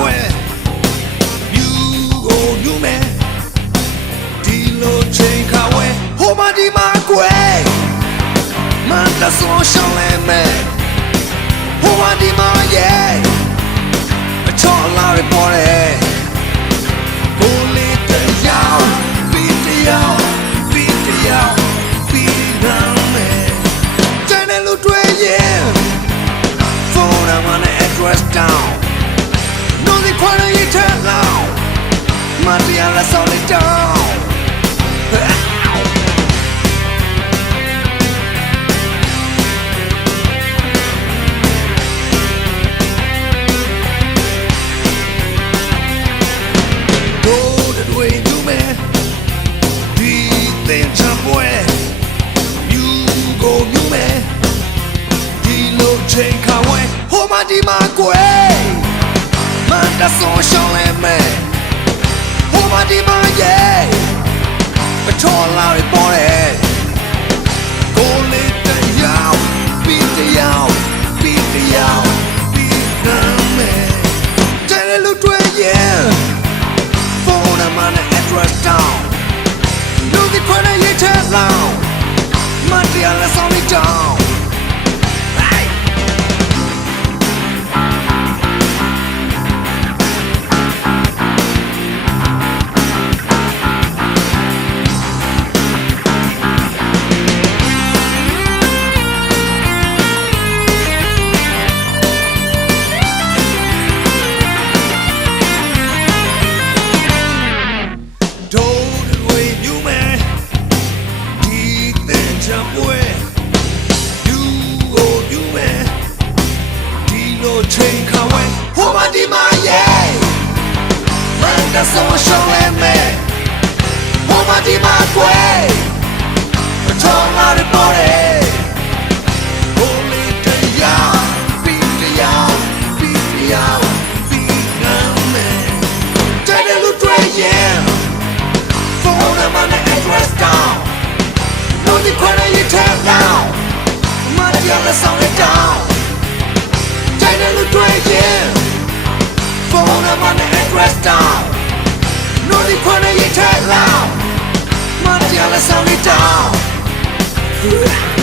ပွဲယူကိုယူမယ်ဒီလိုချိန်ခါဝဲဟိုမဒီမှာကွယ်မန်တဆောရှောင်းလဲမယ်ဟိုမဒီမှာရဲ့အချောလာရပေါ်တယ်ကိုလေးတရားပြီးတရားပြီးတရားပြီးနာမယ်ကျန်တဲ့လူတွေရဲ့ phone number and address down no the corner you turn now Maria let's all it down Go the way you man Be then န်ခါဝဲဟိုမဒီမှာကွယ်မန်တဆောရှောင်းလဲမဲ့ဟိုမဒီမှာရဲ့ပထောလာရပေါ်တယ်ကိုလေးတယောက်ပြီးတယောက်ပြီးတယောက်ပြီးနာမဲ့တဲ့လူတွေရဲ့ဖုန်းနံပါတ်နဲ့ address down လူဒီခွနဲ့ရေးထဲလောင်းမတရားလက်ဆော de body Holy to ya Beat to ya Beat to ya Beat na me Tell the try yeah phone number and address down. No the corner you turn down. Money on the sound it down. China look right here. Phone number corner you turn down.